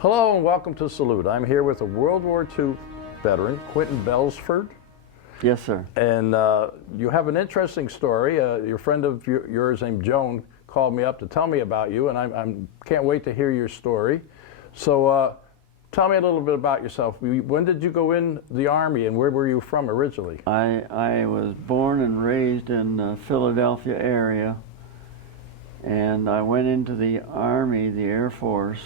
Hello and welcome to Salute. I'm here with a World War II veteran, Quentin Brelsford. Yes, sir. And you have an interesting story. Your friend of yours named Joan called me up to tell me about you, and I can't wait to hear your story. So tell me a little bit about yourself. When did you go in the Army, and where were you from originally? I was born and raised in the Philadelphia area, and I went into the Army, the Air Force,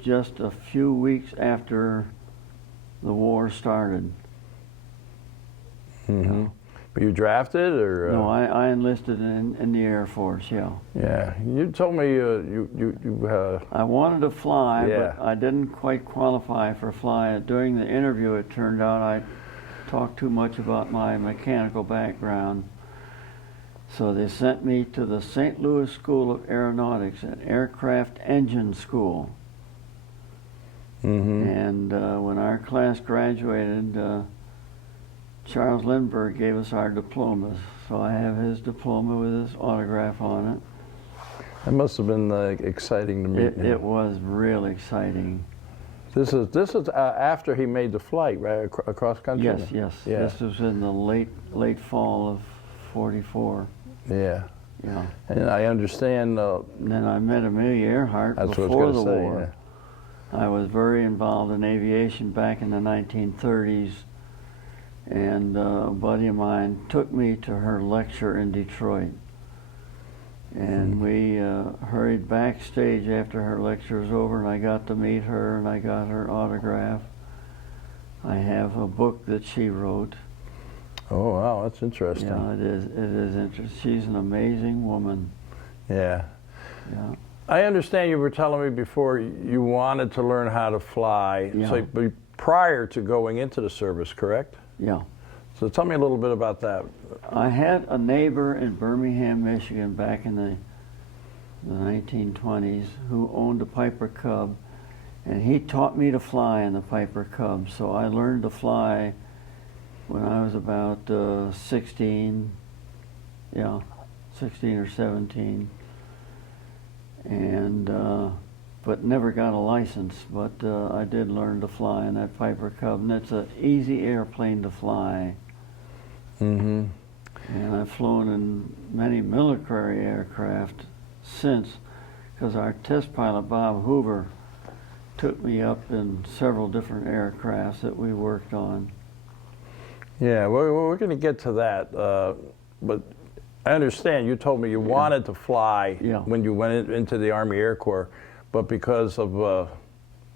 just a few weeks after the war started. Mm-hmm. Were you drafted, or? No, I enlisted in the Air Force, yeah. Yeah, you told me I wanted to fly, yeah. but I didn't quite qualify for flying. During the interview, it turned out I talked too much about my mechanical background. So they sent me to the St. Louis School of Aeronautics, an aircraft engine school. Mm-hmm. And when our class graduated, Charles Lindbergh gave us our diplomas. So I have his diploma with his autograph on it. That must have been exciting to meet him. It was really exciting. This is after he made the flight, right, across country? Yes, yes. Yeah. This was in the late fall of '44. Yeah. Yeah. And I understand. And then I met Amelia Earhart That's before what I was the gonna say, war. Yeah. I was very involved in aviation back in the 1930s, and a buddy of mine took me to her lecture in Detroit. And we hurried backstage after her lecture was over, and I got to meet her, and I got her autograph. I have a book that she wrote. Oh, wow, that's interesting. Yeah, it is interesting. She's an amazing woman. Yeah. Yeah. I understand you were telling me before you wanted to learn how to fly, Yeah. so prior to going into the service, correct? Yeah. So tell me a little bit about that. I had a neighbor in Birmingham, Michigan back in the 1920s who owned a Piper Cub, and he taught me to fly in the Piper Cub. So I learned to fly when I was about 16 or 17, and but never got a license. But I did learn to fly in that Piper Cub, and it's an easy airplane to fly. Mm-hmm. And I've flown in many military aircraft since, because our test pilot, Bob Hoover, took me up in several different aircrafts that we worked on. Yeah, we're going to get to that, but I understand you told me you wanted to fly when you went into the Army Air Corps, but because of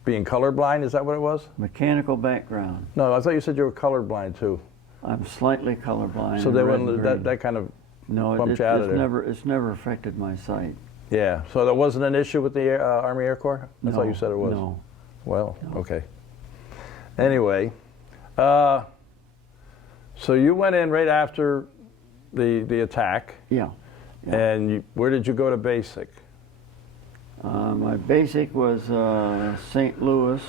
being colorblind, is that what it was? Mechanical background. No, I thought you said you were colorblind too. I'm slightly colorblind. So they wouldn't, that kind of bumped you out of there. It's never affected my sight. Yeah, so that wasn't an issue with the Army Air Corps? I thought you said it was. No. Well, okay. Anyway, so you went in right after the attack. Yeah. And where did you go to basic? My basic was St. Louis.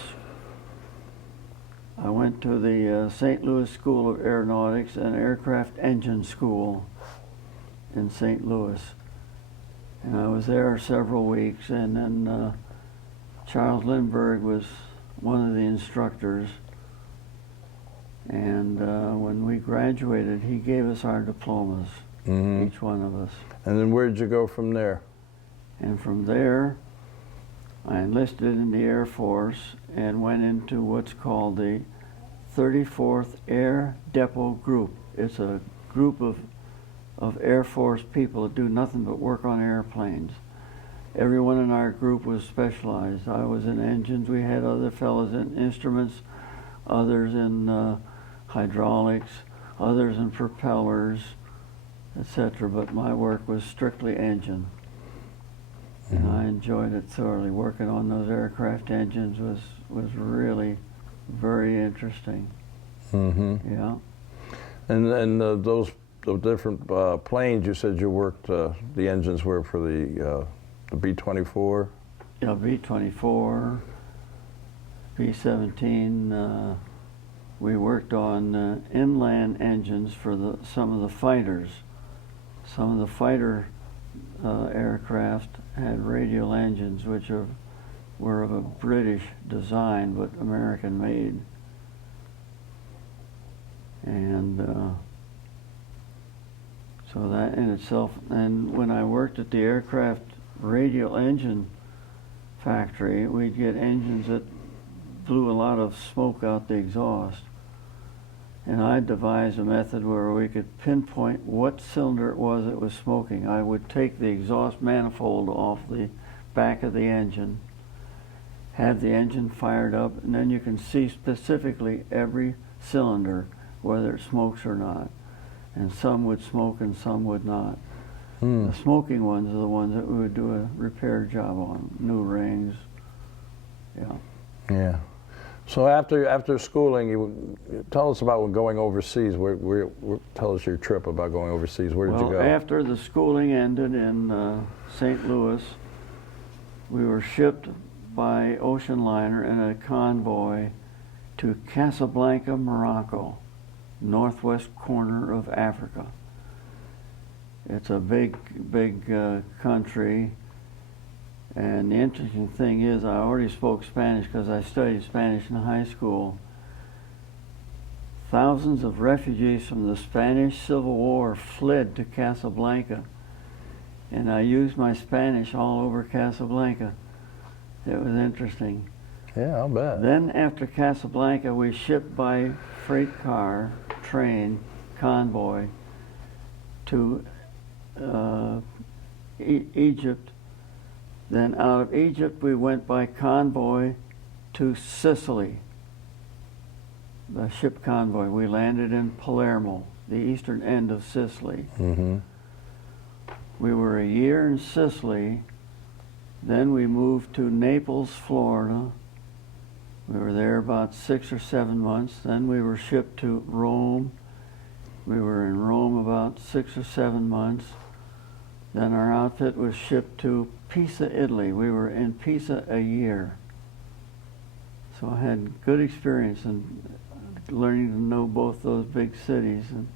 I went to the St. Louis School of Aeronautics and Aircraft Engine School in St. Louis. And I was there several weeks, and then Charles Lindbergh was one of the instructors. And when we graduated, he gave us our diplomas, each one of us. And then where did you go from there? And from there, I enlisted in the Air Force and went into what's called the 34th Air Depot Group. It's a group of Air Force people that do nothing but work on airplanes. Everyone in our group was specialized. I was in engines. We had other fellows in instruments, others in hydraulics, others in propellers, etc. But my work was strictly engine. And I enjoyed it thoroughly. Working on those aircraft engines was really very interesting. Mm-hmm. Yeah. And those different planes, you said you worked, the engines were for the B-24? Yeah, B-24, B-17. We worked on inland engines for some of the fighters. Some of the fighter aircraft had radial engines, which are were of a British design, but American made. And so that in itself, and when I worked at the aircraft radial engine factory, we'd get engines that blew a lot of smoke out the exhaust. And I devised a method where we could pinpoint what cylinder it was that was smoking. I would take the exhaust manifold off the back of the engine, have the engine fired up, and then you can see specifically every cylinder, whether it smokes or not. And some would smoke and some would not. The smoking ones are the ones that we would do a repair job on, new rings. Yeah. Yeah. So after schooling, you tell us about going overseas. Tell us your trip about going overseas. Where did you go? After the schooling ended in St. Louis, we were shipped by ocean liner in a convoy to Casablanca, Morocco, northwest corner of Africa. It's a big country. And the interesting thing is, I already spoke Spanish because I studied Spanish in high school. Thousands of refugees from the Spanish Civil War fled to Casablanca. And I used my Spanish all over Casablanca. It was interesting. Yeah, I'll bet. Then after Casablanca, we shipped by freight car, train, convoy to Egypt. Then out of Egypt, we went by convoy to Sicily, the ship convoy. We landed in Palermo, the eastern end of Sicily. Mm-hmm. We were a year in Sicily. Then we moved to Naples, Florida. We were there about 6 or 7 months. Then we were shipped to Rome. We were in Rome about 6 or 7 months. Then our outfit was shipped to Pisa, Italy. We were in Pisa a year. So I had good experience in learning to know both those big cities. And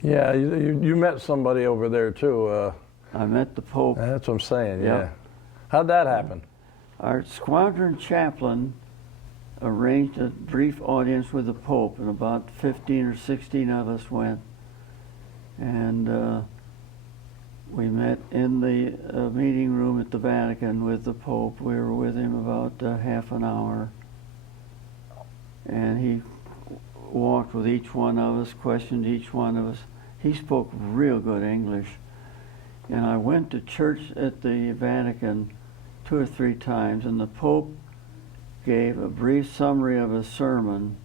yeah, you met somebody over there too. I met the Pope. That's what I'm saying, yeah. Yep. How'd that happen? Our squadron chaplain arranged a brief audience with the Pope, and about 15 or 16 of us went. And we met in the meeting room at the Vatican with the Pope. We were with him about half an hour. And he walked with each one of us, questioned each one of us. He spoke real good English. And I went to church at the Vatican 2 or 3 times, and the Pope gave a brief summary of his sermon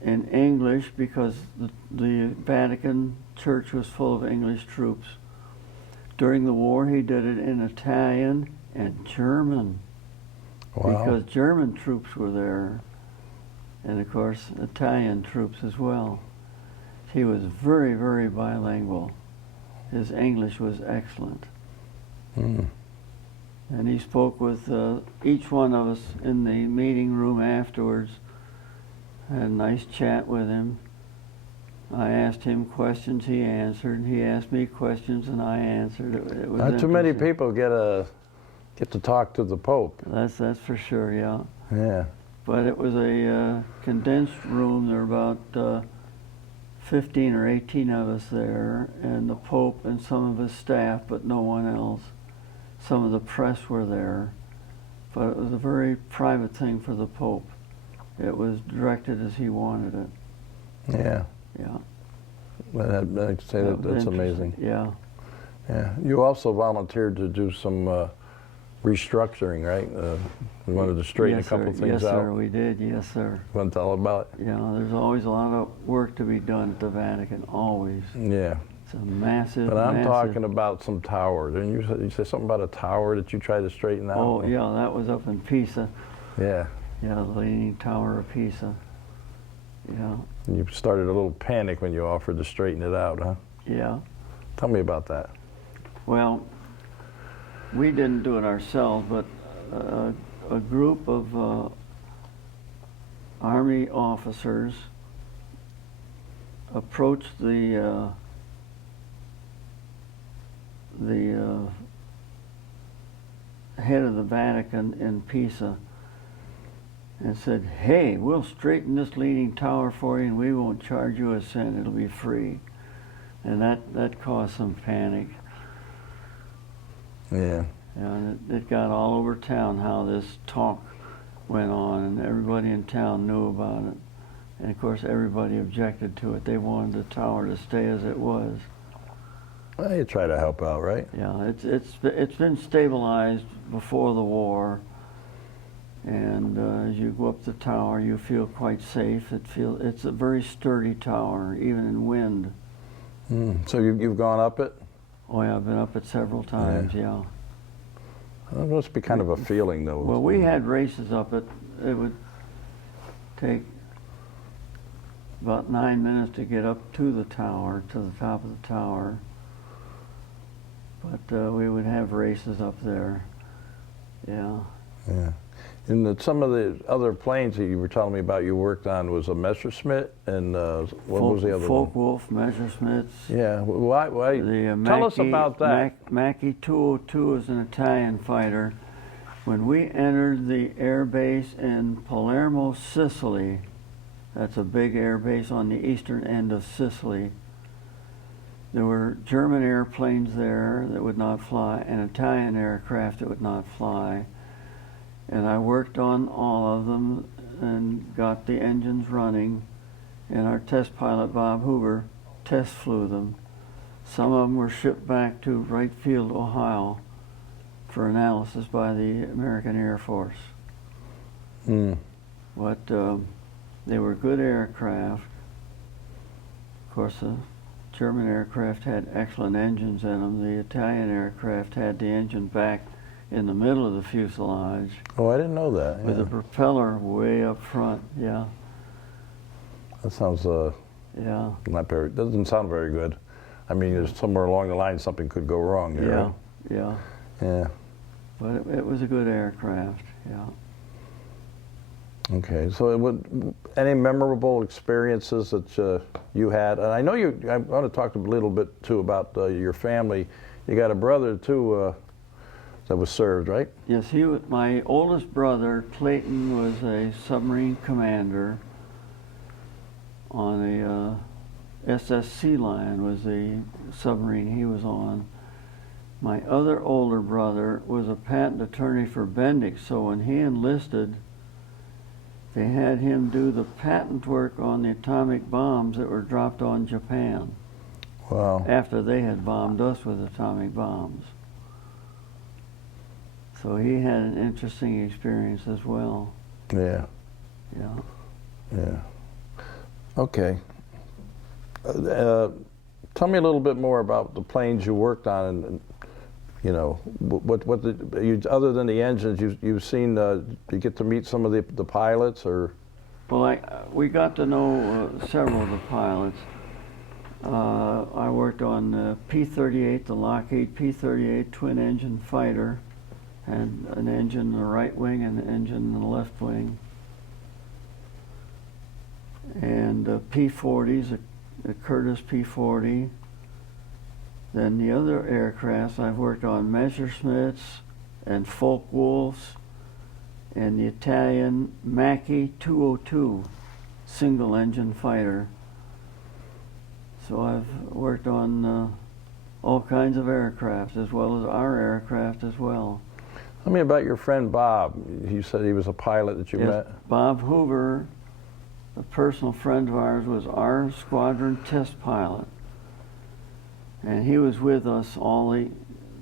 in English because the Vatican Church was full of English troops. During the war, he did it in Italian and German. Wow. Because German troops were there, and of course Italian troops as well. He was very, very bilingual. His English was excellent. Mm. And he spoke with each one of us in the meeting room afterwards. Had a nice chat with him. I asked him questions, he answered. He asked me questions, and I answered. It was Not too many people get to talk to the Pope. That's for sure, yeah. Yeah. But it was a condensed room. There were about 15 or 18 of us there, and the Pope and some of his staff, but no one else. Some of the press were there, but it was a very private thing for the Pope. It was directed as he wanted it. Yeah. Yeah. I'd say that's amazing. Yeah. Yeah. You also volunteered to do some restructuring, right? You wanted to straighten a couple things yes, out. Yes, sir, we did. Yes, sir. You want to tell about it? Yeah, there's always a lot of work to be done at the Vatican, always. Yeah. It's a massive, But I'm talking about some tower. Didn't you say something about a tower that you tried to straighten out? Oh, yeah, that was up in Pisa. Yeah. Yeah, the Leaning Tower of Pisa. Yeah. You started a little panic when you offered to straighten it out, huh? Yeah. Tell me about that. Well, we didn't do it ourselves, but a group of Army officers approached the head of the Vatican in Pisa and said, "Hey, we'll straighten this leaning tower for you and we won't charge you a cent, it'll be free." And that caused some panic. Yeah. And it got all over town how this talk went on, and everybody in town knew about it. And of course everybody objected to it. They wanted the tower to stay as it was. Well, you try to help out, right? Yeah, it's been stabilized before the war, and as you go up the tower, you feel quite safe. It's a very sturdy tower, even in wind. So you've gone up it? Oh yeah, I've been up it several times. Yeah. That must be kind of a feeling, though. Well, we had races up it. It would take about 9 minutes to get up to the tower, to the top of the tower. But we would have races up there. Yeah. Yeah. And some of the other planes that you were telling me about you worked on was a Messerschmitt, and what was the other one? Focke-Wulf, Messerschmitts. Yeah. Why? Tell us about that. Macchi 202 is an Italian fighter. When we entered the air base in Palermo, Sicily, that's a big air base on the eastern end of Sicily, there were German airplanes there that would not fly and Italian aircraft that would not fly. And I worked on all of them and got the engines running. And our test pilot, Bob Hoover, test flew them. Some of them were shipped back to Wright Field, Ohio for analysis by the American Air Force. But they were good aircraft. Of course, the German aircraft had excellent engines in them. The Italian aircraft had the engine back in the middle of the fuselage. Oh, I didn't know that. With the propeller way up front. Yeah. That sounds yeah. doesn't sound very good. I mean, there's somewhere along the line something could go wrong there. Yeah. Right? Yeah. Yeah. But it was a good aircraft. Yeah. Okay, so any memorable experiences that you had? And I know I want to talk a little bit too about your family. You got a brother too that was served, right? Yes, my oldest brother, Clayton, was a submarine commander on a SS Sea Lion was the submarine he was on. My other older brother was a patent attorney for Bendix, so when he enlisted, they had him do the patent work on the atomic bombs that were dropped on Japan. Wow. After they had bombed us with atomic bombs. So he had an interesting experience as well. Yeah. Yeah. Yeah. Okay. Tell me a little bit more about the planes you worked on, and you know, other than the engines, you've seen, you get to meet some of the pilots, or? Well, we got to know several of the pilots. I worked on the P-38, the Lockheed P-38 twin-engine fighter, had an engine in the right wing and an engine in the left wing. And P-40s, the Curtiss P-40. Then the other aircrafts, I've worked on Messerschmitts and Focke-Wulfs and the Italian Macchi 202 single-engine fighter. So I've worked on all kinds of aircraft, as well as our aircraft as well. Tell me about your friend Bob. You said he was a pilot that you met. Bob Hoover, a personal friend of ours, was our squadron test pilot. And he was with us all the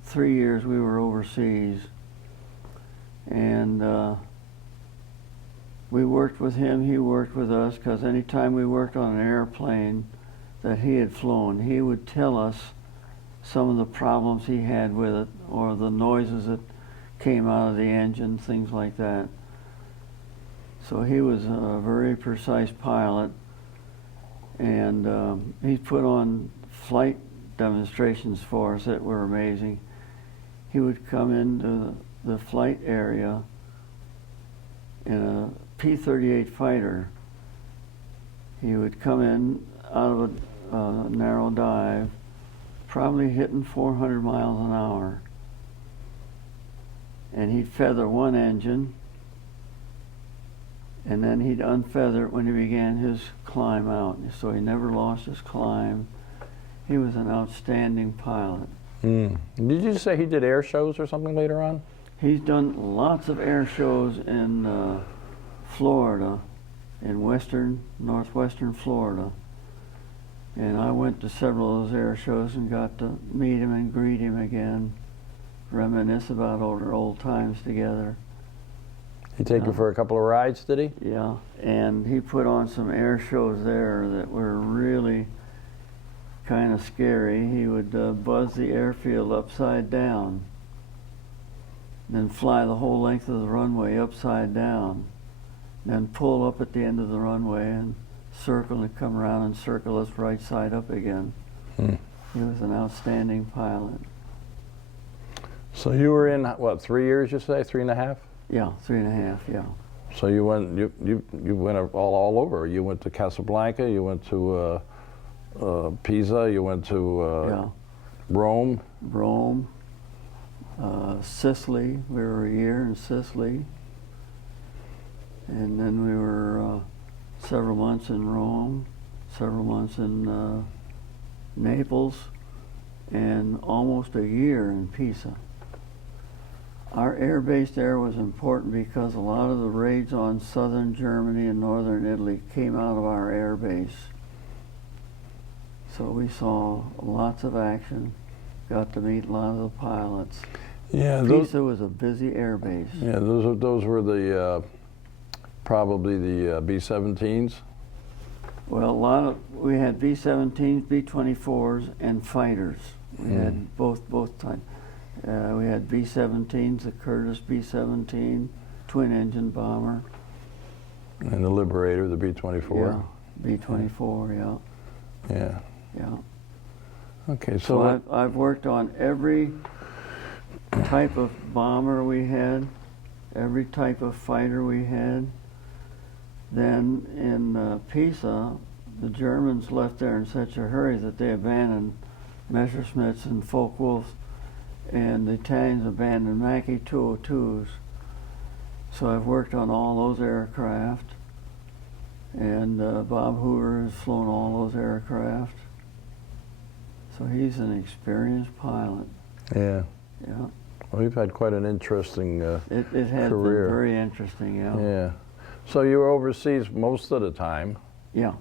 3 years we were overseas. And we worked with him, he worked with us, because anytime we worked on an airplane that he had flown, he would tell us some of the problems he had with it, or the noises that came out of the engine, things like that. So he was a very precise pilot, and he put on flight demonstrations for us that were amazing. He would come into the flight area in a P-38 fighter. He would come in out of a narrow dive, probably hitting 400 miles an hour. and he'd feather one engine, and then he'd unfeather it when he began his climb out. So he never lost his climb. He was an outstanding pilot. Mm. Did you say he did air shows or something later on? He's done lots of air shows in Florida, in northwestern Florida. And I went to several of those air shows and got to meet him and greet him again, reminisce about old times together. He take you for a couple of rides, did he? Yeah, and he put on some air shows there that were really kind of scary. He would buzz the airfield upside down, then fly the whole length of the runway upside down, then pull up at the end of the runway and circle and come around and circle us right side up again. Hmm. He was an outstanding pilot. So you were in, what, 3 years, you say? 3.5? Yeah, 3.5, yeah. So you went all over. You went to Casablanca, you went to Pisa, you went to Yeah. Rome. Rome, Sicily. We were a year in Sicily. And then we were several months in Rome, several months in Naples, and almost a year in Pisa. Our air base there was important because a lot of the raids on southern Germany and northern Italy came out of our air base. So we saw lots of action, got to meet a lot of the pilots. Yeah, Pisa was a busy air base. Yeah, those were the probably the B-17s. Well, we had B-17s, B-24s, and fighters. We had both types. We had B-17s, the Curtiss B-17, twin-engine bomber. And the Liberator, the B-24. Yeah, B-24, yeah. Yeah. Yeah. Okay, So I've worked on every type of bomber we had, every type of fighter we had. Then in Pisa, the Germans left there in such a hurry that they abandoned Messerschmitts and Focke-Wulfs, and the Italians abandoned Macchi 202s. So I've worked on all those aircraft, and Bob Hoover has flown all those aircraft. So he's an experienced pilot. Yeah. Yeah. Well, you've had quite an interesting It has career. been very interesting, yeah. Yeah. So you were overseas most of the time, Yeah.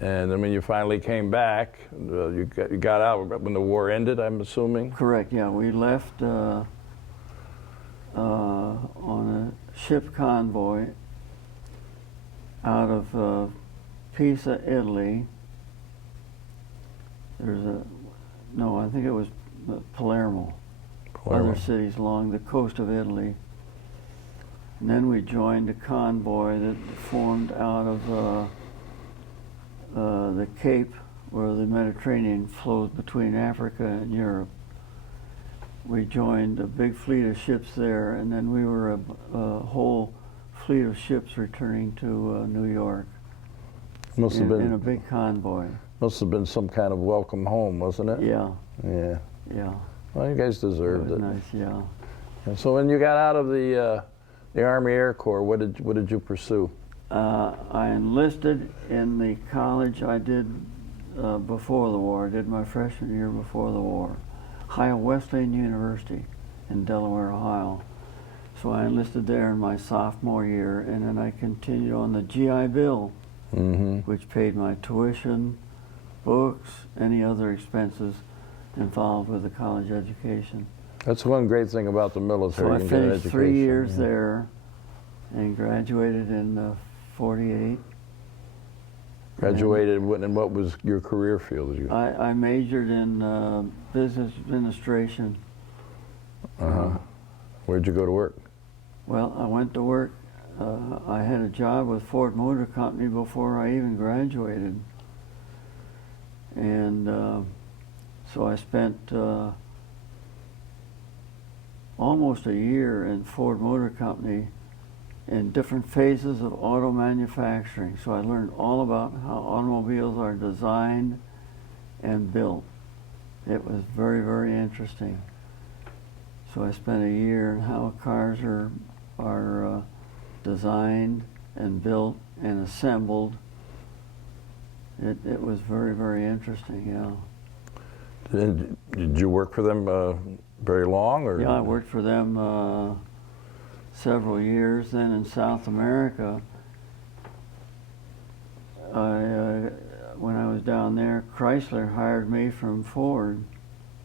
and then when you finally came back, you got out when the war ended, I'm assuming? Correct, yeah. We left on a ship convoy out of Pisa, Italy. I think it was Palermo. Other cities along the coast of Italy. And then we joined a convoy that formed out of the Cape, where the Mediterranean flows between Africa and Europe. We joined a big fleet of ships there, and then we were a whole fleet of ships returning to New York Must have been in a big convoy. Must have been some kind of welcome home, wasn't it? Yeah, Yeah. yeah. Well, you guys deserved It it. was nice, yeah. And so when you got out of the Army Air Corps, what did you pursue? I enlisted in the college I did before the war. I did my freshman year before the war. Ohio Wesleyan University in Delaware, Ohio. So I enlisted there in my sophomore year, and then I continued on the GI Bill, which paid my tuition, books, any other expenses involved with the college education. That's one great thing about the military. So I you get an finished 3 education, years yeah. there and graduated in 48. Graduated, and what was your career field? I majored in business administration. Where'd you go to work? Well, I went to work. I had a job with Ford Motor Company before I even graduated. And so I spent almost a year in Ford Motor Company in different phases of auto manufacturing. So I learned all about how automobiles are designed and built. It was very, very interesting. So I spent a year in how cars are designed and built and assembled. It was very, very interesting, yeah. And did you work for them very long? Or? Yeah, I worked for them several years. Then in South America, when I was down there, Chrysler hired me from Ford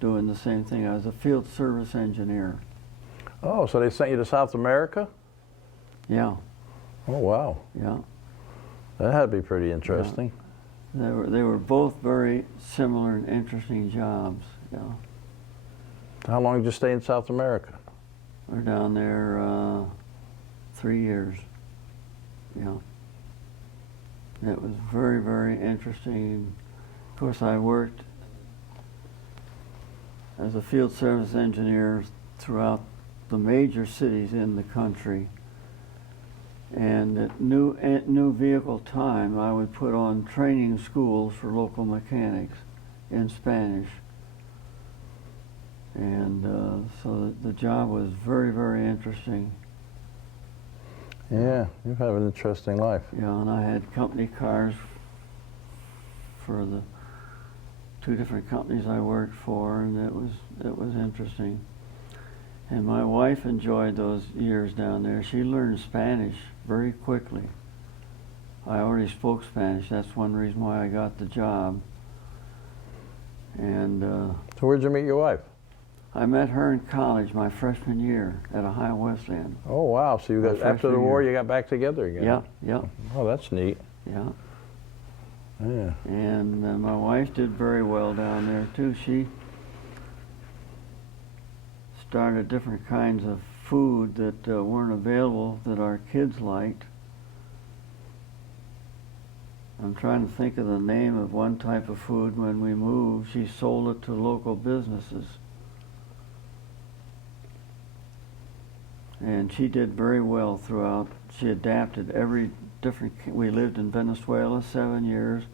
doing the same thing. I was a field service engineer. Oh, so they sent you to South America? Yeah. Oh, wow. Yeah. That had to be pretty interesting. Yeah. They were both very similar and interesting jobs. Yeah. How long did you stay in South America? We're down there 3 years. Yeah. It was very, very interesting. Of course, I worked as a field service engineer throughout the major cities in the country. And at new vehicle time, I would put on training schools for local mechanics in Spanish. And so the job was very, very interesting. Yeah, you have an interesting life. Yeah, and I had company cars for the 2 different companies I worked for, and it was interesting. And my wife enjoyed those years down there. She learned Spanish very quickly. I already spoke Spanish. That's one reason why I got the job. And So where'd you meet your wife? I met her in college my freshman year at Ohio Wesleyan. Oh, wow. So you got, after the war, you got back together again? Yeah, yeah. Oh, that's neat. Yeah. Yeah. And my wife did very well down there, too. She started different kinds of food that weren't available that our kids liked. I'm trying to think of the name of one type of food when we moved. She sold it to local businesses. And she did very well throughout. She adapted every different. We lived in Venezuela 7 years,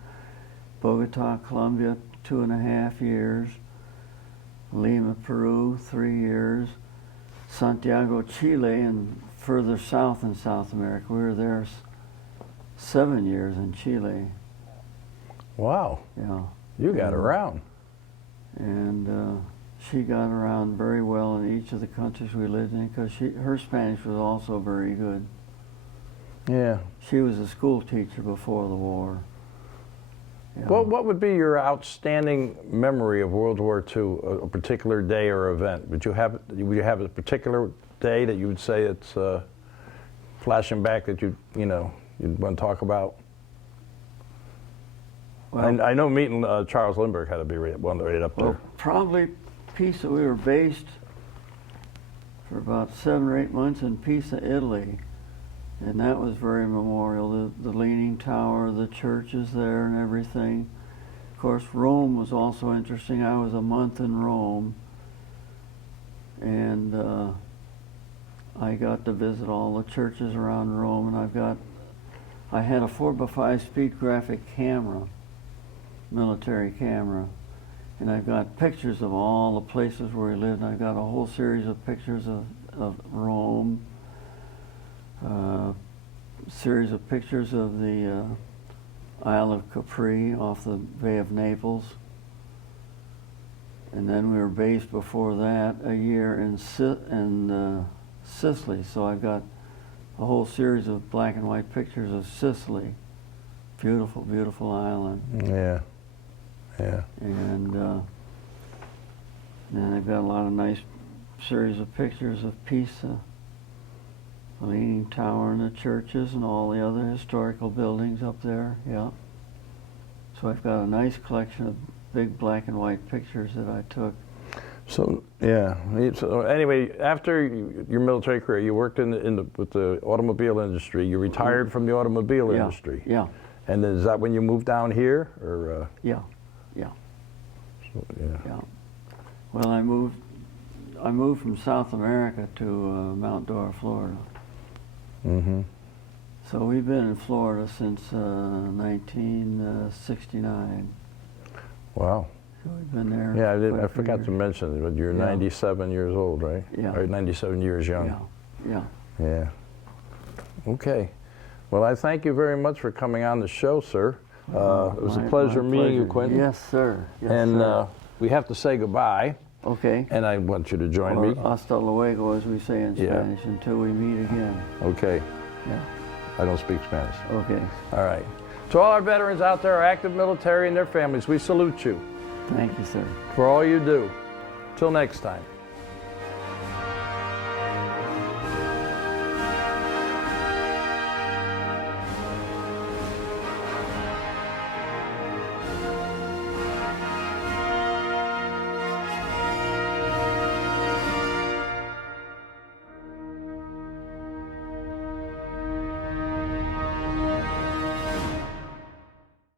Bogota, Colombia 2.5 years, Lima, Peru 3 years, Santiago, Chile, and further south in South America. We were there 7 years in Chile. Wow. Yeah. You got around. And she got around very well in each of the countries we lived in because her Spanish was also very good. Yeah. She was a school teacher before the war. Yeah. What would be your outstanding memory of World War II, a particular day or event? Would you have a particular day that you would say it's flashing back that you'd want to talk about? Well, I know meeting Charles Lindbergh had to be right up there. Well, probably Pisa. We were based for about 7 or 8 months in Pisa, Italy, and that was very memorial. The Leaning Tower, the churches there, and everything. Of course, Rome was also interesting. I was a month in Rome, and I got to visit all the churches around Rome, and I had a 4x5 speed graphic camera, military camera, and I've got pictures of all the places where we lived. I've got a whole series of pictures of Rome, series of pictures of the Isle of Capri off the Bay of Naples. And then we were based before that a year in Sicily, so I've got a whole series of black and white pictures of Sicily. Beautiful, beautiful island. Yeah, yeah. And then I've got a lot of nice series of pictures of Pisa, the Leaning Tower and the churches and all the other historical buildings up there, yeah. So I've got a nice collection of big black and white pictures that I took. So yeah. So anyway, after your military career, you worked with the automobile industry. You retired from the automobile industry. Yeah. And then is that when you moved down here, or? Yeah. Yeah. So, yeah. Yeah. Well, I moved from South America to Mount Dora, Florida. Mm-hmm. So we've been in Florida since 1969. Wow. We've been there. Yeah, I forgot to mention, but you're 97 years old, right? Yeah. Or 97 years young. Yeah. Yeah. Okay. Well, I thank you very much for coming on the show, sir. It was a pleasure meeting you, Quentin. Yes, sir. Yes, And sir. we have to say goodbye, Okay. and I want you to join Or me. hasta luego, as we say in Spanish, until we meet again. Okay. Yeah. I don't speak Spanish. Okay. All right. To all our veterans out there, our active military and their families, we salute you Thank you, sir. for all you do. Till next time.